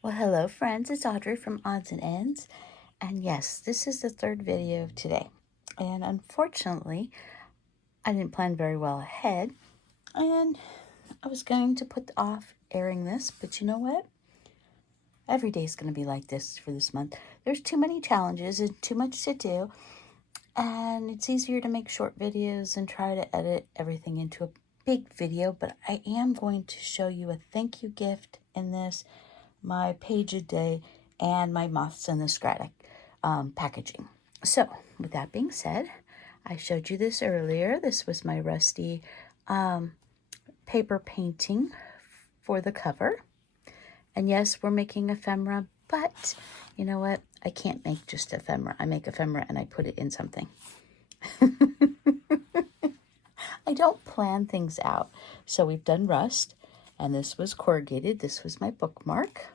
Well, hello friends, it's Audrey from Odds and Ends, and yes, this is the third video of today. And unfortunately, I didn't plan very well ahead, and I was going to put off airing this, but you know what? Every day is going to be like this for this month. There's too many challenges and too much to do, and it's easier to make short videos and try to edit everything into a big video, but I am going to show you a thank you gift in this, my page a day, and my moths and the Scradic packaging. So with that being said, I showed you this earlier. This was my rusty paper painting for the cover. And yes, we're making ephemera, but you know what? I can't make just ephemera. I make ephemera and I put it in something. I don't plan things out. So we've done rust, and this was corrugated. This was my bookmark.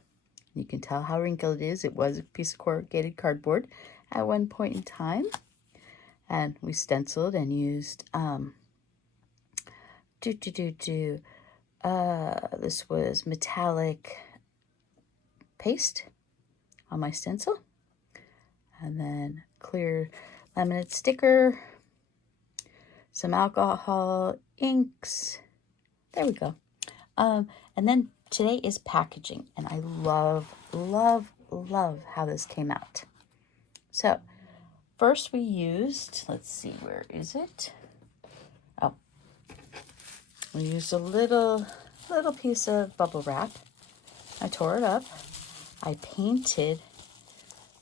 You can tell how wrinkled it is. It was a piece of corrugated cardboard at one point in time. And we stenciled and used, this was metallic paste on my stencil. And then clear laminate sticker, some alcohol inks. There we go. And then today is packaging, and I love how this came out. So first we used, let's see, where is it? Oh, we used a little piece of bubble wrap. I tore it up. I painted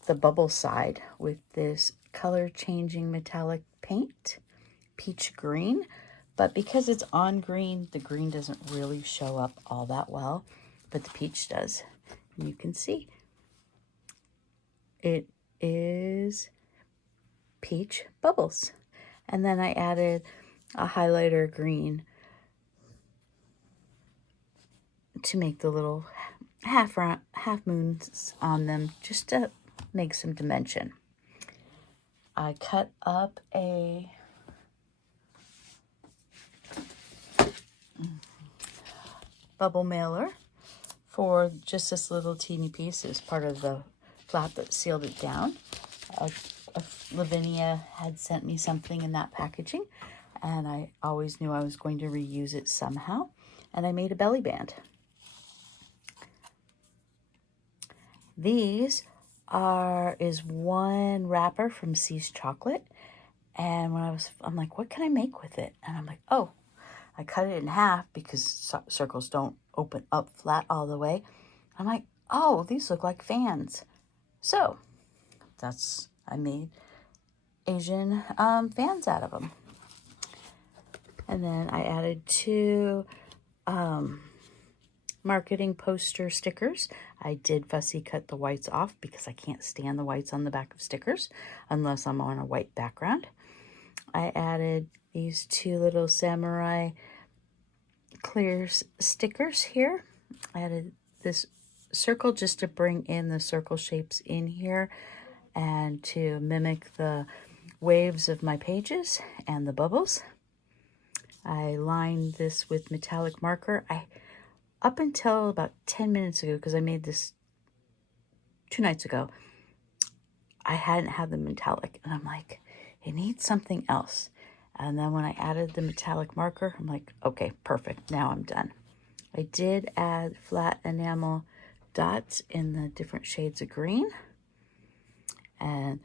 the bubble side with this color changing metallic paint, peach green. But because it's on green, the green doesn't really show up all that well, but the peach does. And you can see it is peach bubbles. And then I added a highlighter green to make the little half moons on them, just to make some dimension. I cut up a bubble mailer for just this little teeny piece. As part of the flap that sealed it down. Lavinia had sent me something in that packaging, and I always knew I was going to reuse it somehow, and I made a belly band. These is one wrapper from C's Chocolate, and I'm like, what can I make with it? And I'm like, oh, I cut it in half because circles don't open up flat all the way. I'm like, oh, these look like fans. So I made Asian fans out of them. And then I added two marketing poster stickers. I did fussy cut the whites off because I can't stand the whites on the back of stickers unless I'm on a white background. I added these two little samurai clear stickers here. I added this circle just to bring in the circle shapes in here and to mimic the waves of my pages and the bubbles. I lined this with metallic marker. Up until about 10 minutes ago, because I made this 2 nights ago, I hadn't had the metallic, and I'm like, it needs something else. And then when I added the metallic marker, I'm like, okay, perfect. Now I'm done. I did add flat enamel dots in the different shades of green. And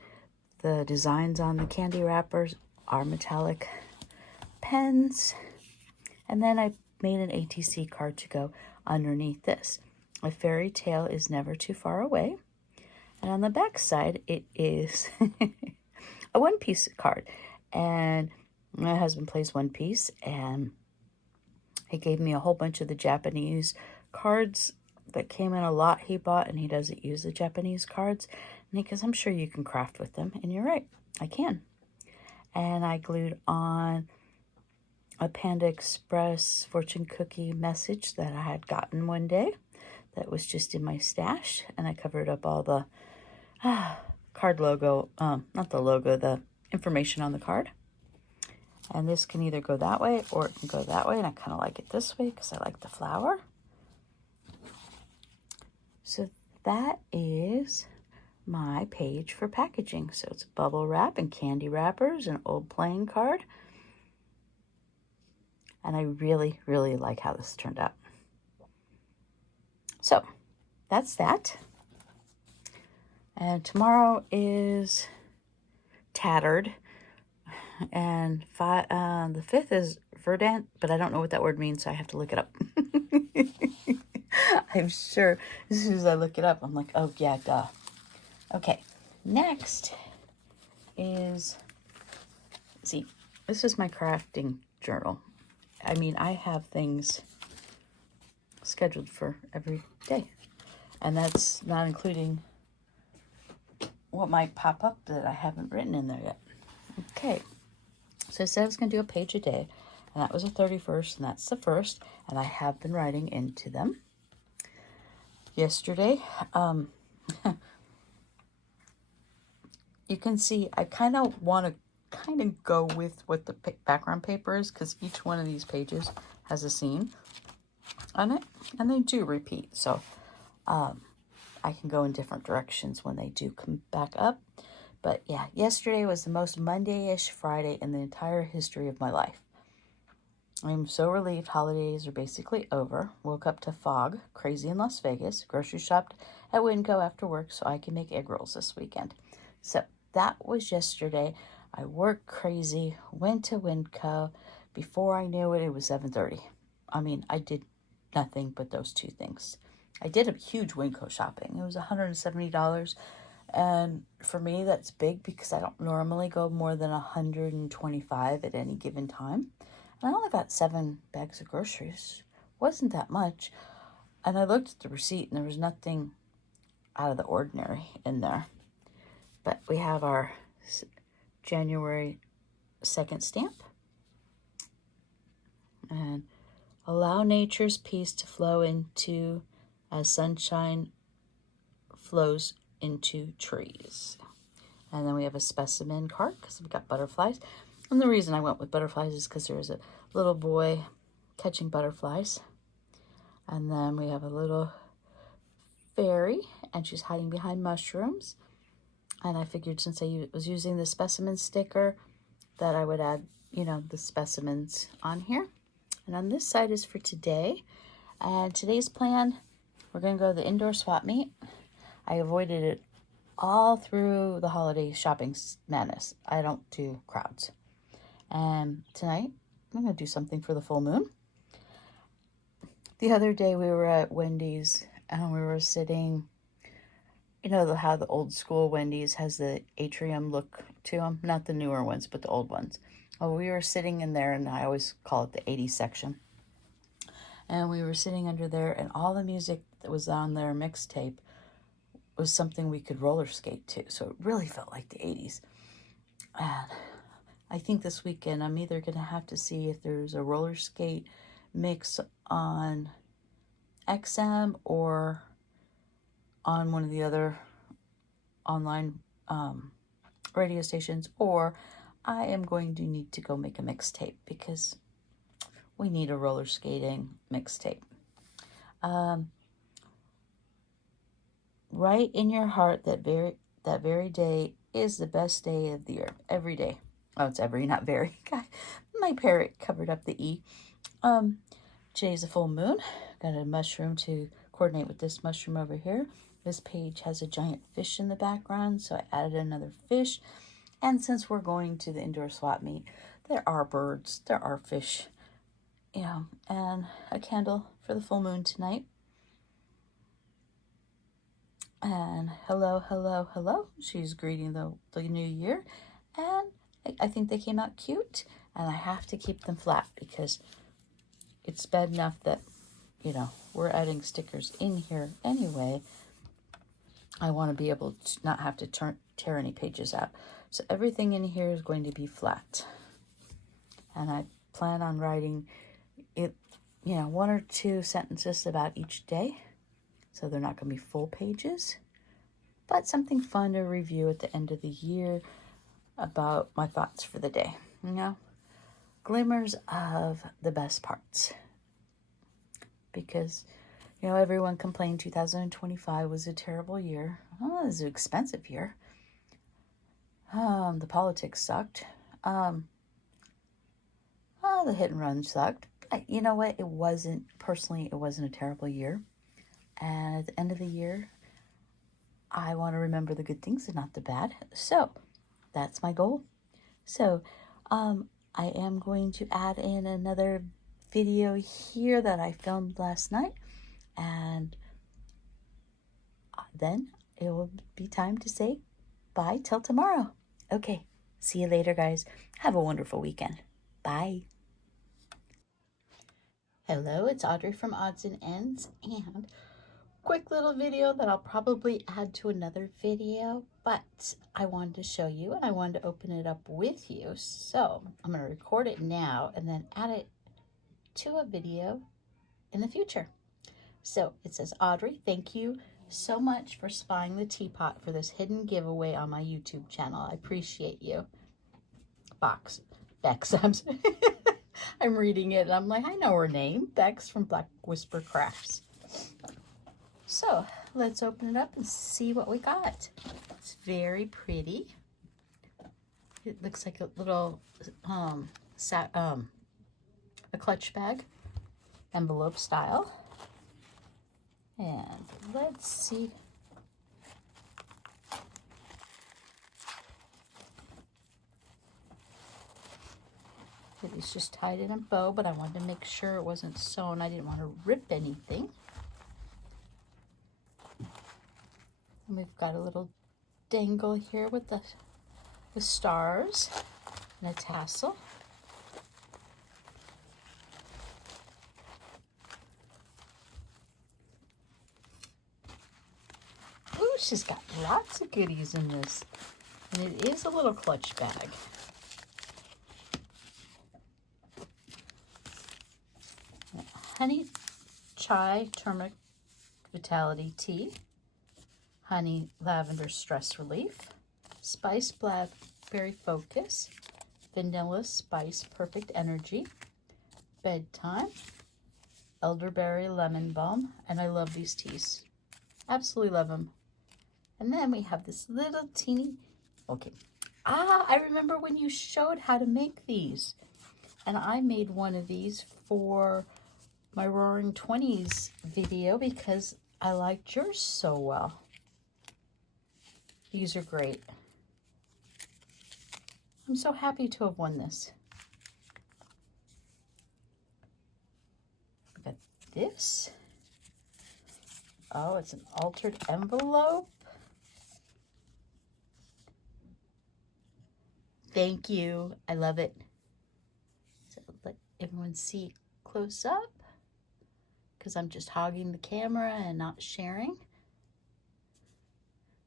the designs on the candy wrappers are metallic pens. And then I made an ATC card to go underneath this. A fairy tale is never too far away. And on the back side, it is a one-piece card. And my husband plays One Piece, and he gave me a whole bunch of the Japanese cards that came in a lot he bought, and he doesn't use the Japanese cards. And he goes, I'm sure you can craft with them. And you're right, I can. And I glued on a Panda Express fortune cookie message that I had gotten one day that was just in my stash, and I covered up all the card logo, not the logo, the information on the card. And this can either go that way or it can go that way, and I kind of like it this way because I like the flower. So that is my page for packaging. So it's bubble wrap and candy wrappers and old playing card. And I really, really like how this turned out. So that's that. And tomorrow is tattered. And the 5th is verdant, but I don't know what that word means, so I have to look it up. I'm sure as soon as I look it up, I'm like, oh yeah, duh. Okay, next is, see, this is my crafting journal. I mean, I have things scheduled for every day, and that's not including what might pop up that I haven't written in there yet. Okay, so I said I was going to do a page a day, and that was the 31st, and that's the 1st, and I have been writing into them. Yesterday, you can see I kind of want to go with what the background paper is, because each one of these pages has a scene on it, and they do repeat, so I can go in different directions when they do come back up. But yeah, yesterday was the most Monday-ish Friday in the entire history of my life. I'm so relieved holidays are basically over. Woke up to fog, crazy in Las Vegas, grocery shopped at Winco after work so I can make egg rolls this weekend. So that was yesterday. I worked crazy, went to Winco. Before I knew it, it was 7:30. I mean, I did nothing but those two things. I did a huge Winco shopping. It was $170. And for me, that's big because I don't normally go more than $125 at any given time. And I only got 7 bags of groceries. Wasn't that much. And I looked at the receipt and there was nothing out of the ordinary in there. But we have our January 2nd stamp. And allow nature's peace to flow into as sunshine flows into trees. And then we have a specimen card because we've got butterflies. And the reason I went with butterflies is because there's a little boy catching butterflies. And then we have a little fairy, and she's hiding behind mushrooms. And I figured since I was using the specimen sticker that I would add, the specimens on here. And on this side is for today. And today's plan, we're going to go to the indoor swap meet. I avoided it all through the holiday shopping madness. I don't do crowds. And tonight, I'm going to do something for the full moon. The other day, we were at Wendy's, and we were sitting, how the old school Wendy's has the atrium look to them? Not the newer ones, but the old ones. Well, we were sitting in there, and I always call it the 80s section. And we were sitting under there, and all the music that was on their mixtape was something we could roller skate to. So it really felt like the 80s. And I think this weekend I'm either going to have to see if there's a roller skate mix on XM or on one of the other online radio stations, or I am going to need to go make a mixtape because we need a roller skating mixtape. Write in your heart that very day is the best day of the year. Every day. Oh, it's every, not very. God, my parrot covered up the E. Today's a full moon. Got a mushroom to coordinate with this mushroom over here. This page has a giant fish in the background, so I added another fish. And since we're going to the indoor swap meet, there are birds, there are fish, and a candle for the full moon tonight. And hello, hello, hello. She's greeting the new year. And I think they came out cute. And I have to keep them flat because it's bad enough that, we're adding stickers in here anyway. I want to be able to not have to tear any pages out. So everything in here is going to be flat. And I plan on writing it, 1 or 2 sentences about each day. So they're not going to be full pages, but something fun to review at the end of the year about my thoughts for the day. Glimmers of the best parts. Because, You know, everyone complained 2025 was a terrible year. Oh, it was an expensive year. The politics sucked. The hit and run sucked. You know what? It wasn't a terrible year. And at the end of the year, I want to remember the good things and not the bad. So that's my goal. So I am going to add in another video here that I filmed last night. And then it will be time to say bye till tomorrow. Okay, see you later, guys. Have a wonderful weekend. Bye. Hello, it's Audrey from Odds and Ends, and quick little video that I'll probably add to another video, but I wanted to show you and I wanted to open it up with you. So I'm going to record it now and then add it to a video in the future. So it says, Audrey, thank you so much for spying the teapot for this hidden giveaway on my YouTube channel. I appreciate you. Bexx. I'm reading it and I'm like, I know her name. Bexx from Black Whisper Crafts. So let's open it up and see what we got. It's very pretty. It looks like a little a clutch bag, envelope style. And let's see. It's just tied in a bow, but I wanted to make sure it wasn't sewn. I didn't want to rip anything. And we've got a little dangle here with the stars and a tassel. Ooh, she's got lots of goodies in this. And it is a little clutch bag. Honey chai turmeric vitality tea, honey lavender stress relief, spice blackberry focus, vanilla spice perfect energy, bedtime, elderberry lemon balm, and I love these teas. Absolutely love them. And then we have this little teeny, I remember when you showed how to make these. And I made one of these for my Roaring 20s video because I liked yours so well. These are great. I'm so happy to have won this. Look at this. Oh, it's an altered envelope. Thank you. I love it. So let everyone see close up because I'm just hogging the camera and not sharing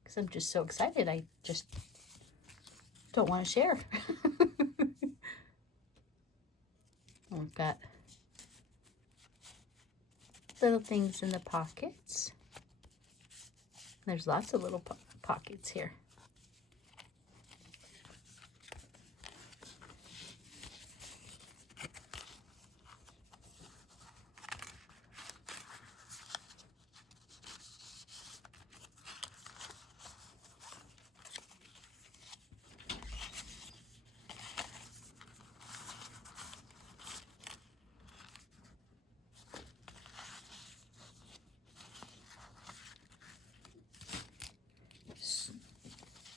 because I'm just so excited. I just don't want to share. We've got little things in the pockets. There's lots of little pockets here.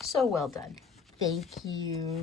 So well done. Thank you.